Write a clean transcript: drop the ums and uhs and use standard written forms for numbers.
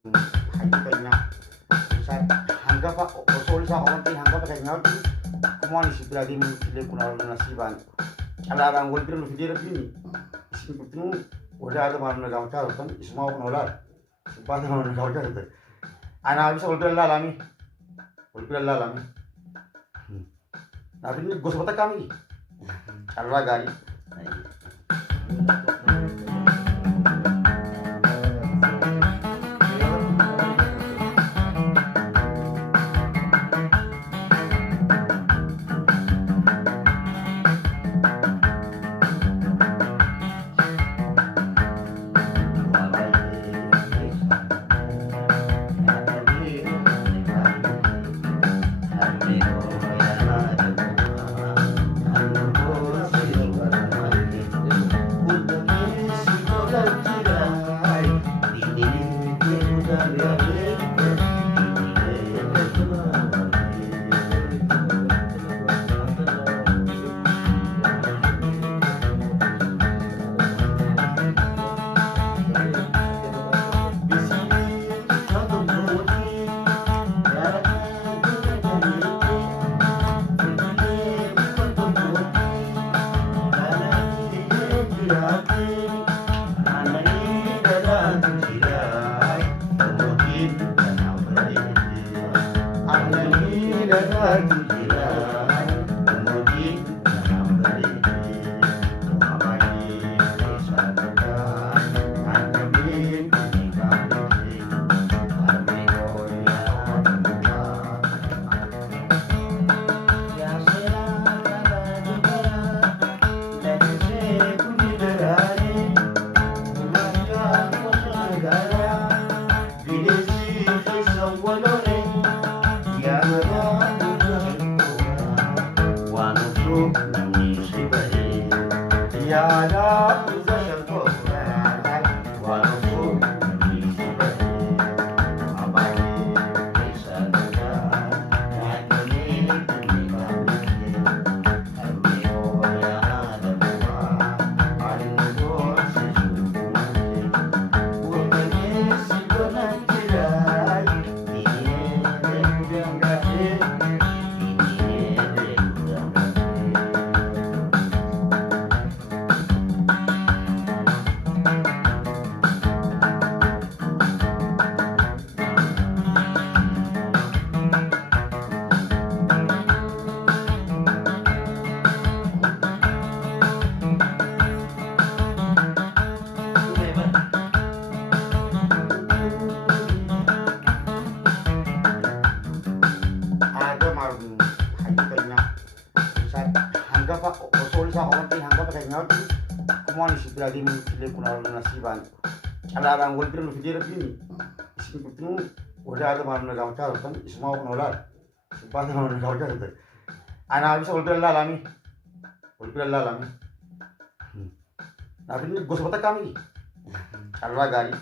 Kanya sa hangga pa osol sa konti hangga pa kanya kumuha ni sibra di sile kuna na siban ala ang wal pero fidira pini isin kutinu wala ada marna gaw ta tan isma ko wala subhana marna gaw ta ta ana bisa wal pero lami na pini gos bata kami ala gari kumuha ni sibra di sile kuna na siban ala ang wal pero fidira pini isin kutinu wala ada marna gaw ta tan isma ko wala subhana marna gaw ta ta ana bisa wal pero lalami na pini gos bata kami ala gari